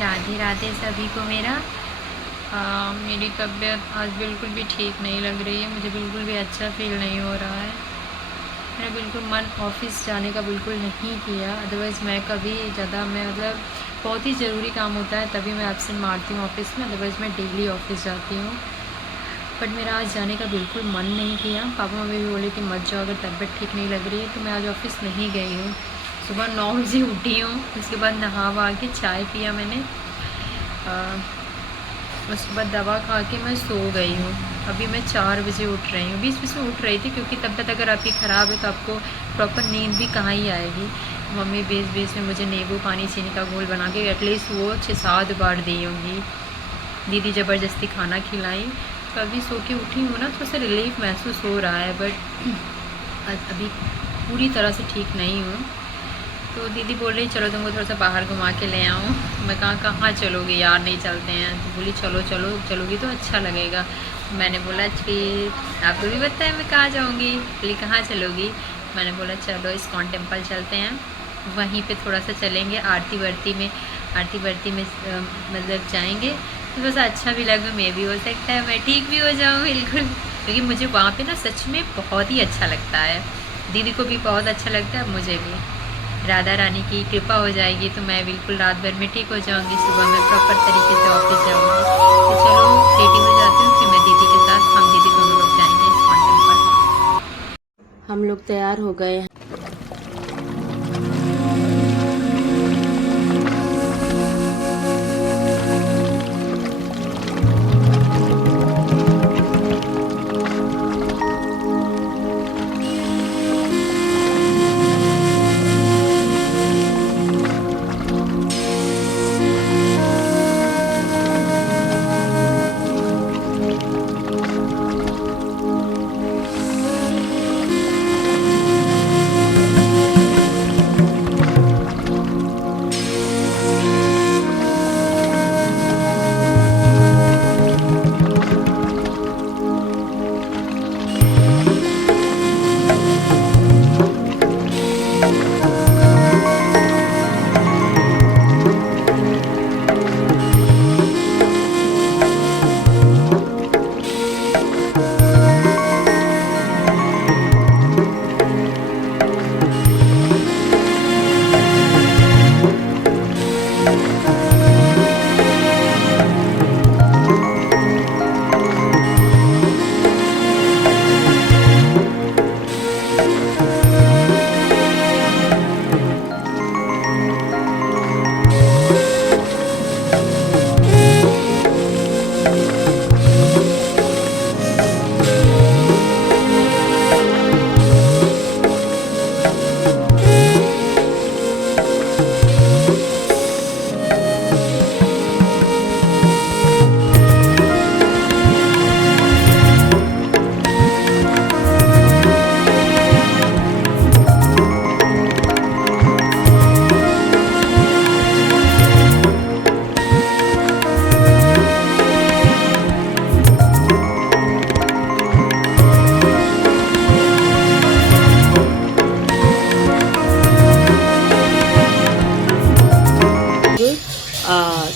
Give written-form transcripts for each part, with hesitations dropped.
राधे राधे सभी को मेरा। मेरी तबीयत आज बिल्कुल भी ठीक नहीं लग रही है, मुझे बिल्कुल भी अच्छा फील नहीं हो रहा है। मेरा बिल्कुल मन ऑफिस जाने का बिल्कुल नहीं किया। अदरवाइज़ मैं कभी ज़्यादा मैं मतलब बहुत ही ज़रूरी काम होता है तभी मैं एब्सेंट मारती हूँ ऑफिस में, अदरवाइज़ मैं डेली ऑफिस जाती हूँ। बट मेरा आज जाने का बिल्कुल मन नहीं किया। पापा मम्मी भी बोले कि मत जाओ, अगर तबीयत ठीक नहीं लग रही है तो मैं आज ऑफिस नहीं गई हूँ। सुबह 9 बजे उठी हूँ, उसके बाद नहा वहा के चाय पिया मैंने, उसके बाद दवा खा के मैं सो गई हूँ। अभी मैं 4 बजे उठ रही हूँ, 20 में उठ रही थी क्योंकि तबीयत अगर आपकी ख़राब है तो आपको प्रॉपर नींद भी कहाँ ही आएगी। मम्मी बीच में मुझे नींबू पानी चीनी का घोल बना के एटलीस्ट वो 6-7 बार दी होंगी। दीदी ज़बरदस्ती खाना खिलाई, तो अभी सो के उठी हूँ ना, थोड़ा सा रिलीफ महसूस हो रहा है, बट अभी पूरी तरह से ठीक नहीं हूँ। तो दीदी बोल रही चलो तुमको थोड़ा सा बाहर घुमा के ले आऊँ। मैं कहाँ चलोगी यार, नहीं चलते हैं। तो बोली चलो चलो, चलोगी तो अच्छा लगेगा। मैंने बोला फिर आपको भी पता है मैं कहाँ जाऊँगी। बोली कहाँ चलोगी। मैंने बोला चलो इस्कॉन टेम्पल चलते हैं, वहीं पे थोड़ा सा चलेंगे, आरती बरती में मतलब जाएंगे तो बस अच्छा भी लगा। मैं भी हो सकता है मैं ठीक भी हो जाऊँ बिल्कुल, क्योंकि मुझे वहाँ पे ना सच में बहुत ही अच्छा लगता है। दीदी को भी बहुत अच्छा लगता है, मुझे भी। राधा रानी की कृपा हो जाएगी तो मैं बिल्कुल रात भर में ठीक हो जाऊंगी, सुबह मैं प्रॉपर तरीके से ऑफिस जाऊंगी। तो चलो रेडी हो जाती हूँ, फिर मैं दीदी के साथ, हम दीदी दोनों लोग जाएंगे इस्कॉन टेम्पल। हम लोग तैयार हो गए हैं।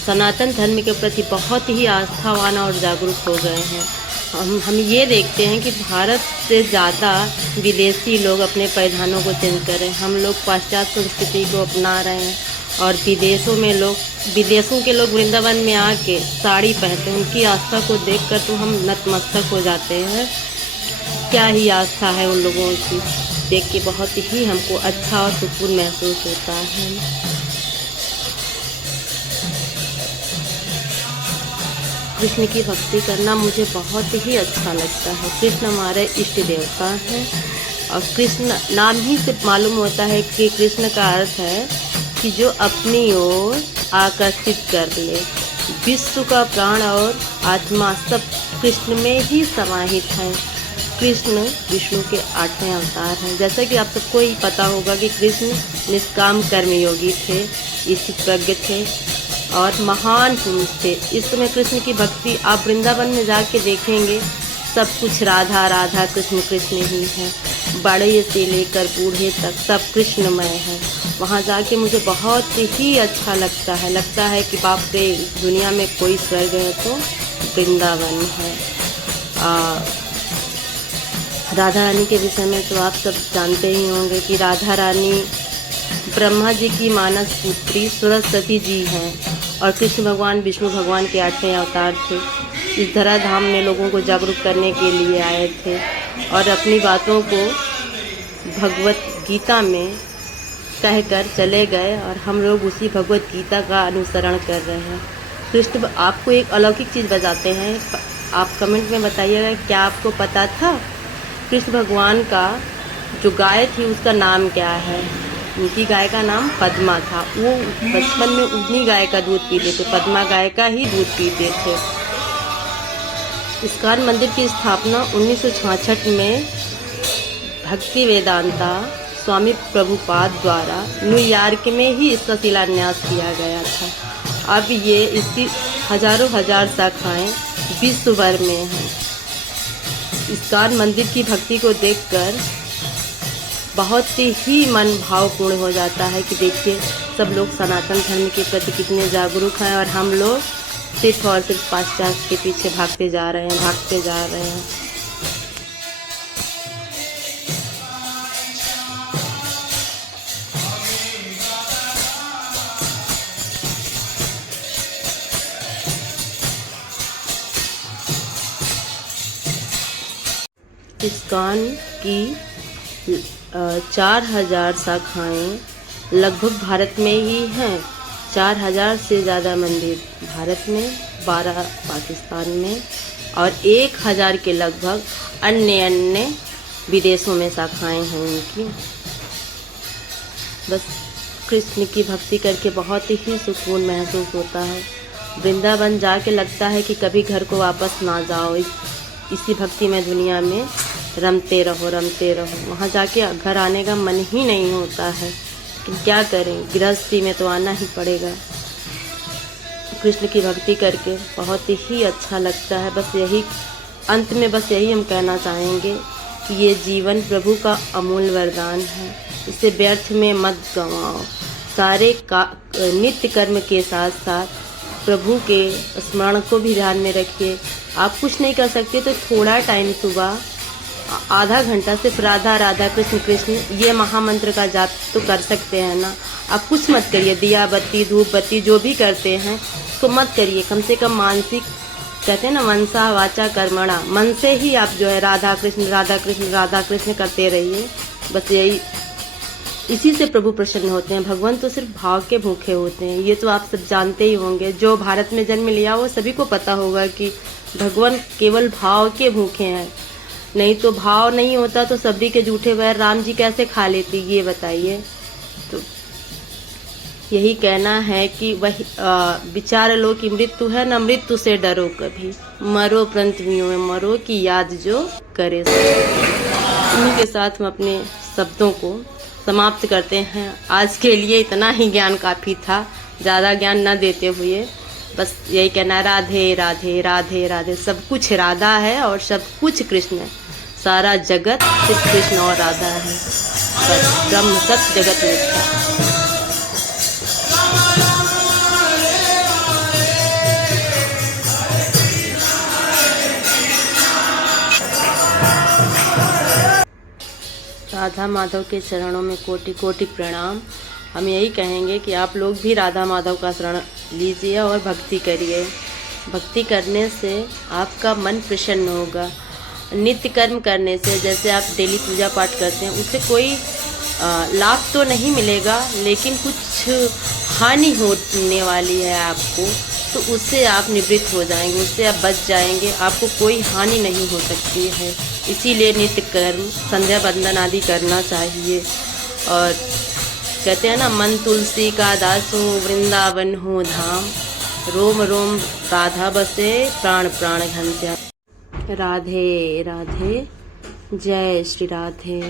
सनातन धर्म के प्रति बहुत ही आस्थावान और जागरूक हो गए हैं। हम ये देखते हैं कि भारत से ज़्यादा विदेशी लोग अपने परिधानों को चेंज कर रहे हैं। हम लोग पाश्चात्य संस्कृति को अपना रहे हैं और विदेशों के लोग वृंदावन में आके साड़ी पहनते हैं। उनकी आस्था को देखकर तो हम नतमस्तक हो जाते हैं। क्या ही आस्था है उन लोगों की, देख के बहुत ही हमको अच्छा और सुकून महसूस होता है। कृष्ण की भक्ति करना मुझे बहुत ही अच्छा लगता है। कृष्ण हमारे इष्ट देवता हैं और कृष्ण नाम ही से मालूम होता है कि कृष्ण का अर्थ है कि जो अपनी ओर आकर्षित कर ले। विश्व का प्राण और आत्मा सब कृष्ण में ही समाहित है। कृष्ण विष्णु के 8वें अवतार हैं। जैसा कि आप सबको ही पता होगा कि कृष्ण निष्काम कर्मयोगी थे, ईश्वर प्रज्ञ थे और महान पुरुष थे। इस समय कृष्ण की भक्ति आप वृंदावन में जाके देखेंगे, सब कुछ राधा राधा कृष्ण कृष्ण ही है। बड़े से लेकर बूढ़े तक सब कृष्णमय है। वहाँ जाके मुझे बहुत ही अच्छा लगता है कि बाप रे, दुनिया में कोई स्वर्ग है तो वृंदावन है। राधा रानी के विषय में तो आप सब जानते ही होंगे कि राधा रानी ब्रह्मा जी की मानस पुत्री सरस्वती जी हैं और कृष्ण भगवान विष्णु भगवान के 8वें अवतार थे। इस धराधाम में लोगों को जागरूक करने के लिए आए थे और अपनी बातों को भगवत गीता में कहकर चले गए और हम लोग उसी भगवत गीता का अनुसरण कर रहे हैं। कृष्ण आपको एक अलौकिक चीज़ बताते हैं, आप कमेंट में बताइएगा क्या आपको पता था कृष्ण भगवान का जो गाय थी उसका नाम क्या है। उनकी गाय का नाम पद्मा था। वो बचपन में उन्हीं गाय का दूध पीते थे, पद्मा गाय का ही दूध पीते थे। इस्कॉन मंदिर की स्थापना 1966 में भक्ति वेदांता स्वामी प्रभुपाद द्वारा न्यूयॉर्क में ही इसका शिलान्यास किया गया था। अब ये इसकी हजारों हजार शाखाएं विश्व भर में हैं। इस्कॉन मंदिर की भक्ति को देखकर बहुत ही मन भावपूर्ण हो जाता है कि देखिए सब लोग सनातन धर्म के प्रति कितने जागरूक हैं और हम लोग सिर्फ और सिर्फ पाश्चात्य के पीछे भागते जा रहे हैं। इस्कॉन की 4000 शाखाएं लगभग भारत में ही हैं। 4000 से ज़्यादा मंदिर भारत में, 12 पाकिस्तान में और 1000 के लगभग अन्य विदेशों में शाखाएं हैं उनकी। बस कृष्ण की भक्ति करके बहुत ही सुकून महसूस होता है। वृंदावन जाके लगता है कि कभी घर को वापस ना जाओ, इसी भक्ति में दुनिया में रमते रहो। वहाँ जाके घर आने का मन ही नहीं होता है, लेकिन क्या करें, गृहस्थी में तो आना ही पड़ेगा। कृष्ण की भक्ति करके बहुत ही अच्छा लगता है। बस यही अंत में हम कहना चाहेंगे कि ये जीवन प्रभु का अमूल्य वरदान है, इसे व्यर्थ में मत गंवाओ। सारे नित्य कर्म के साथ साथ प्रभु के स्मरण को भी ध्यान में रखिए। आप कुछ नहीं कर सकते तो थोड़ा टाइम सुबह आधा घंटा सिर्फ राधा राधा कृष्ण कृष्ण ये महामंत्र का जाप तो कर सकते हैं ना। आप कुछ मत करिए, दिया बत्ती धूप बत्ती जो भी करते हैं तो मत करिए। कम से कम मानसिक, कहते हैं ना, मनसा वाचा कर्मणा, मन से ही आप जो है राधा कृष्ण करते रहिए। बस यही, इसी से प्रभु प्रसन्न होते हैं। भगवान तो सिर्फ भाव के भूखे होते हैं, ये तो आप सब जानते ही होंगे। जो भारत में जन्म लिया वो सभी को पता होगा कि भगवान केवल भाव के भूखे हैं। नहीं तो भाव नहीं होता तो सभी के जूठे वैर राम जी कैसे खा लेती, ये बताइए। तो यही कहना है कि वही विचार लो कि मृत्यु है न मृत्यु से डरो कभी, मरो परंतु में मरो की याद जो करे। इन्हीं के साथ हम अपने शब्दों को समाप्त करते हैं। आज के लिए इतना ही ज्ञान काफ़ी था, ज़्यादा ज्ञान न देते हुए बस यही कहना, राधे राधे राधे राधे। सब कुछ राधा है और सब कुछ कृष्ण है। सारा जगत सिर्फ कृष्ण और राधा है। बस ब्रह्म सत्य जगत मिथ्या। राधा माधव के चरणों में कोटि कोटि प्रणाम। हम यही कहेंगे कि आप लोग भी राधा माधव का शरण लीजिए और भक्ति करिए। भक्ति करने से आपका मन प्रसन्न होगा। नित्य कर्म करने से, जैसे आप डेली पूजा पाठ करते हैं, उससे कोई लाभ तो नहीं मिलेगा, लेकिन कुछ हानि होने वाली है आपको, तो उससे आप निवृत्त हो जाएंगे, उससे आप बच जाएंगे। आपको कोई हानि नहीं हो सकती है। इसीलिए नित्य कर्म, संध्या बंदन आदि करना चाहिए। और कहते हैं ना, मन तुलसी का दास हूँ, वृंदावन हूँ धाम, रोम रोम राधा बसे, प्राण प्राण घनश्याम। राधे राधे, जय श्री राधे।